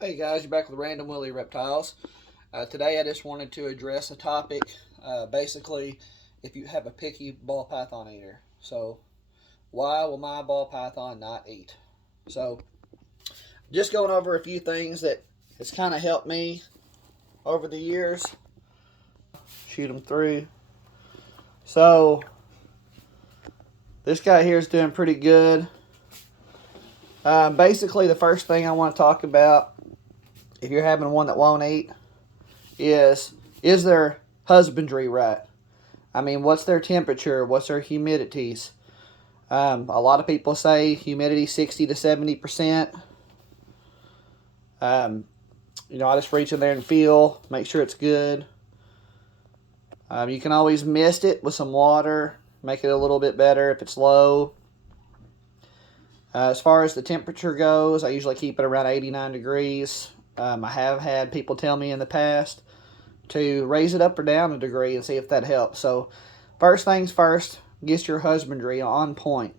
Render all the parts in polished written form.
Hey guys, you're back with Random Willie Reptiles. Today I just wanted to address a topic, basically if you have a picky ball python eater. So why will my ball python not eat? So just going over a few things that has kind of helped me over the years. Shoot them through. So this guy here is doing pretty good. Basically the first thing I want to talk about, if you're having one that won't eat, is their husbandry right? I mean, what's their temperature? What's their humidities? A lot of people say humidity 60 to 70%. I just reach in there and feel, make sure it's good. You can always mist it with some water, make it a little bit better if it's low. As far as the temperature goes, I usually keep it around 89 degrees. I have had people tell me in the past to raise it up or down a degree and see if that helps. So first things first, get your husbandry on point.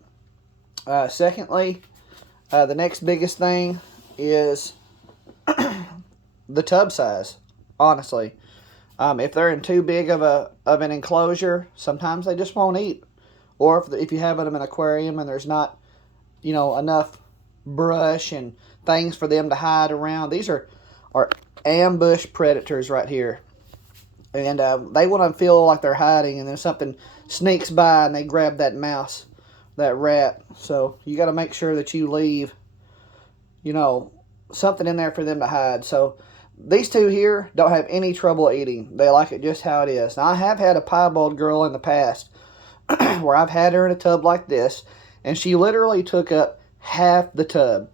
Secondly, the next biggest thing is the tub size, honestly. If they're in too big of an enclosure, sometimes they just won't eat. Or if you have them in an aquarium and there's not, enough brush and things for them to hide around. These are ambush predators right here. And they want to feel like they're hiding, and then something sneaks by and they grab that mouse, that rat. So you got to make sure that you leave, something in there for them to hide. So these two here don't have any trouble eating. They like it just how it is. Now, I have had a piebald girl in the past where I've had her in a tub like this, and she literally took up half the tub.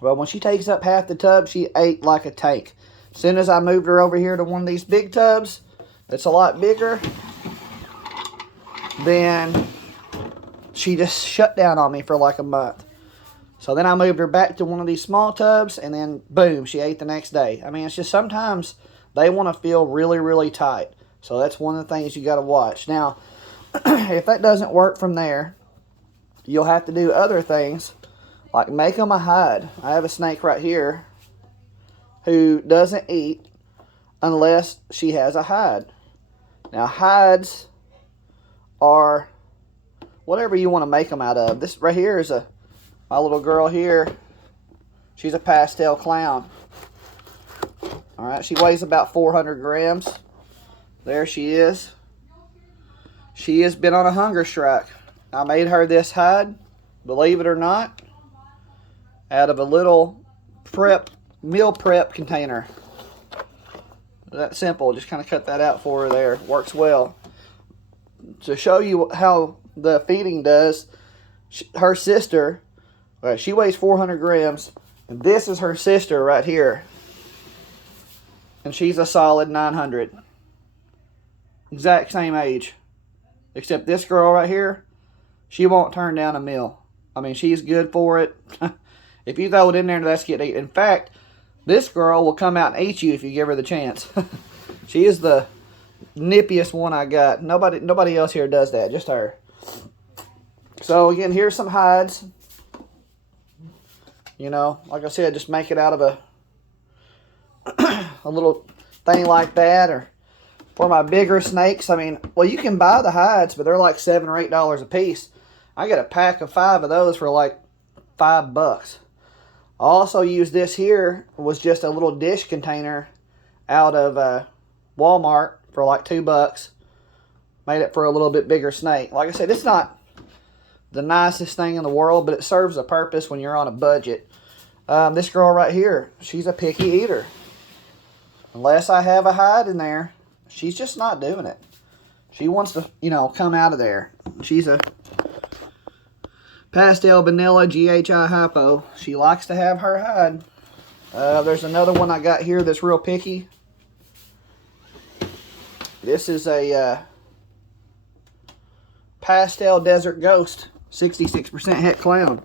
Well, when she takes up half the tub, she ate like a tank. As soon as I moved her over here to one of these big tubs that's a lot bigger, then she just shut down on me for like a month. So then I moved her back to one of these small tubs, and then boom, she ate the next day. I mean, it's just sometimes they want to feel really, really tight. So that's one of the things you got to watch. Now, if that doesn't work from there, you'll have to do other things, like make them a hide. I have a snake right here who doesn't eat unless she has a hide. Now, hides are whatever you want to make them out of. This right here is my little girl here. She's a pastel clown. All right, she weighs about 400 grams. There she is. She has been on a hunger strike. I made her this hide, believe it or not, out of a little meal prep container. That simple. Just kind of cut that out for her there. Works well. To show you how the feeding does, her sister, she weighs 400 grams, and this is her sister right here. And she's a solid 900. Exact same age. Except this girl right here, she won't turn down a meal. I mean, she's good for it. If you throw it in there, that's getting eaten. In fact, this girl will come out and eat you if you give her the chance. She is the nippiest one I got. Nobody else here does that, just her. So again, here's some hides. Like I said, just make it out of a little thing like that. Or for my bigger snakes, I mean, well, you can buy the hides, but they're like $7 or $8 a piece. I get a pack of 5 of those for like $5. I also used this here, was just a little dish container out of Walmart for like $2. Made it for a little bit bigger snake. Like I said, it's not the nicest thing in the world, but it serves a purpose when you're on a budget. This girl right here, she's a picky eater. Unless I have a hide in there, she's just not doing it. She wants to, come out of there. She's a pastel vanilla GHI hypo. She likes to have her hide. There's another one I got here that's real picky. This is a pastel desert ghost, 66% het clown.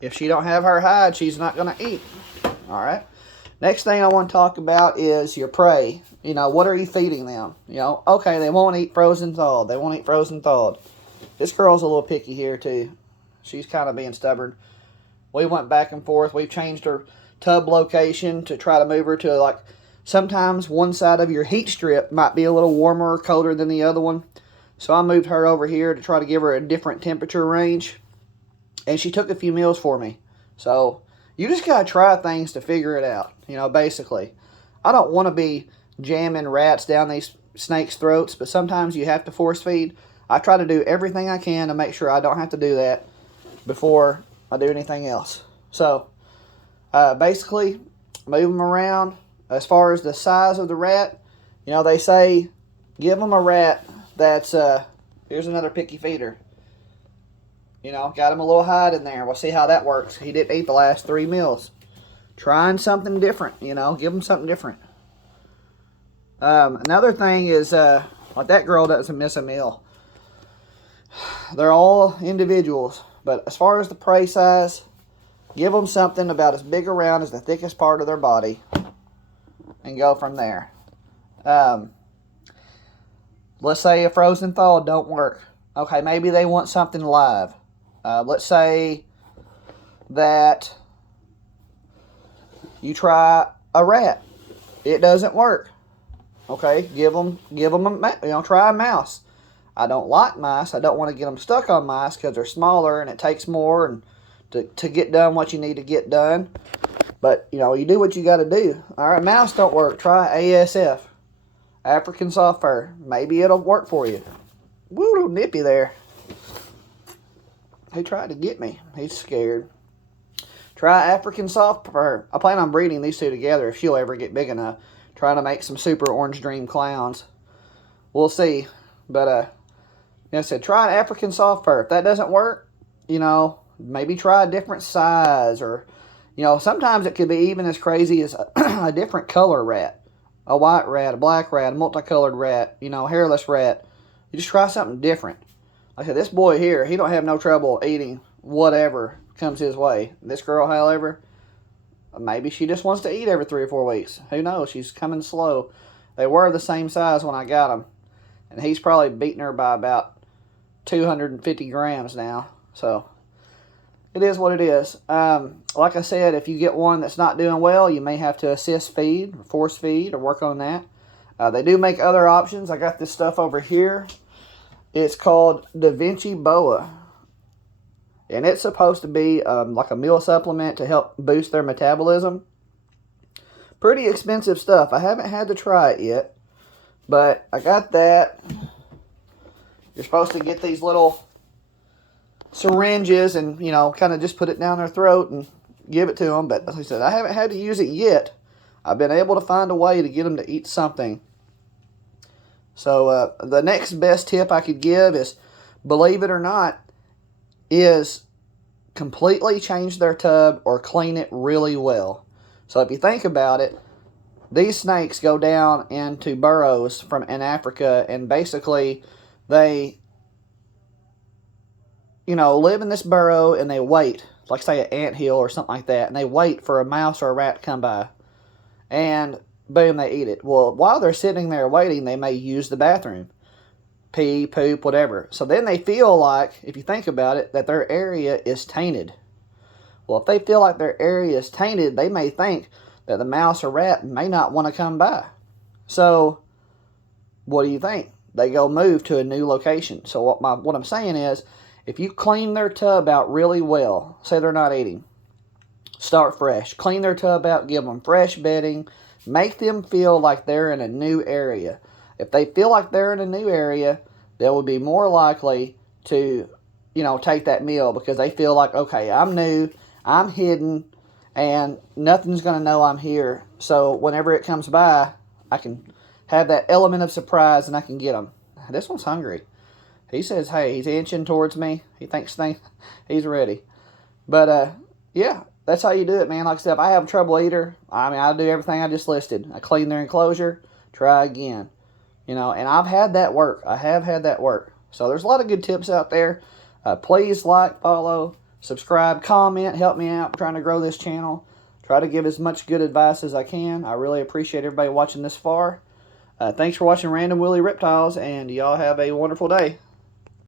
If she don't have her hide, she's not going to eat. All right. Next thing I want to talk about is your prey. What are you feeding them? Okay, they won't eat frozen thawed. They won't eat frozen thawed. This girl's a little picky here too. She's kind of being stubborn. We went back and forth. We've changed her tub location to try to move her to, like, sometimes one side of your heat strip might be a little warmer or colder than the other one. So I moved her over here to try to give her a different temperature range. And she took a few meals for me. So you just got to try things to figure it out, you know, basically. I don't want to be jamming rats down these snakes' throats, but sometimes you have to force feed. I try to do everything I can to make sure I don't have to do that before I do anything else. So basically, move them around. As far as the size of the rat, you know, they say give them a rat that's, here's another picky feeder. You know, got him a little hide in there. We'll see how that works. He didn't eat the last 3 meals. Trying something different, you know, give him something different. Another thing is, like, that girl doesn't miss a meal. They're all individuals, but as far as the prey size, give them something about as big around as the thickest part of their body and go from there. Let's say a frozen thaw don't work. Okay, maybe they want something live. Let's say that you try a rat. It doesn't work. Okay, give them try a mouse. I don't like mice. I don't want to get them stuck on mice because they're smaller and it takes more and to get done what you need to get done. But, you know, you do what you got to do. All right, mouse don't work. Try ASF, African soft fur. Maybe it'll work for you. Woo, Nippy there. He tried to get me. He's scared. Try African soft fur. I plan on breeding these two together if she'll ever get big enough. Trying to make some super orange dream clowns. We'll see. But, like I said, try an African soft fur. If that doesn't work, you know, maybe try a different size. Or, you know, sometimes it could be even as crazy as a different color rat. A white rat, a black rat, a multicolored rat, you know, hairless rat. You just try something different. Like I said, this boy here, he don't have no trouble eating whatever comes his way. This girl, however, maybe she just wants to eat every 3 or 4 weeks. Who knows? She's coming slow. They were the same size when I got them. And he's probably beating her by about 250 grams now. So, it is what it is. Like I said, if you get one that's not doing well, you may have to assist feed, or force feed, or work on that. They do make other options. I got this stuff over here. It's called Da Vinci Boa. And it's supposed to be like a meal supplement to help boost their metabolism. Pretty expensive stuff. I haven't had to try it yet. But I got that. You're supposed to get these little syringes and, you know, kind of just put it down their throat and give it to them. But as I said, I haven't had to use it yet. I've been able to find a way to get them to eat something. So the next best tip I could give is, believe it or not, is completely change their tub or clean it really well. So if you think about it, these snakes go down into burrows in Africa, and basically they, you know, live in this burrow and they wait, like say an anthill or something like that, and they wait for a mouse or a rat to come by. And boom, they eat it. Well, while they're sitting there waiting, they may use the bathroom. Pee, poop, whatever. So then they feel like, if you think about it, that their area is tainted. Well, if they feel like their area is tainted, they may think that the mouse or rat may not want to come by. So, what do you think? They go move to a new location. So what I'm saying is, if you clean their tub out really well, say they're not eating, start fresh. Clean their tub out, give them fresh bedding, make them feel like they're in a new area. If they feel like they're in a new area, they will be more likely to, you know, take that meal because they feel like, okay, I'm new, I'm hidden, and nothing's going to know I'm here. So whenever it comes by, I can have that element of surprise and I can get them. This one's hungry. He says, hey, he's inching towards me. He thinks he's ready. But, yeah, that's how you do it, man. Like I said, if I have a trouble eater, I do everything I just listed. I clean their enclosure, try again. You know, and I've had that work. I have had that work. So there's a lot of good tips out there. Please like, follow, subscribe, comment, help me out. I'm trying to grow this channel. Try to give as much good advice as I can. I really appreciate everybody watching this far. Thanks for watching Random Willy Reptiles, and y'all have a wonderful day.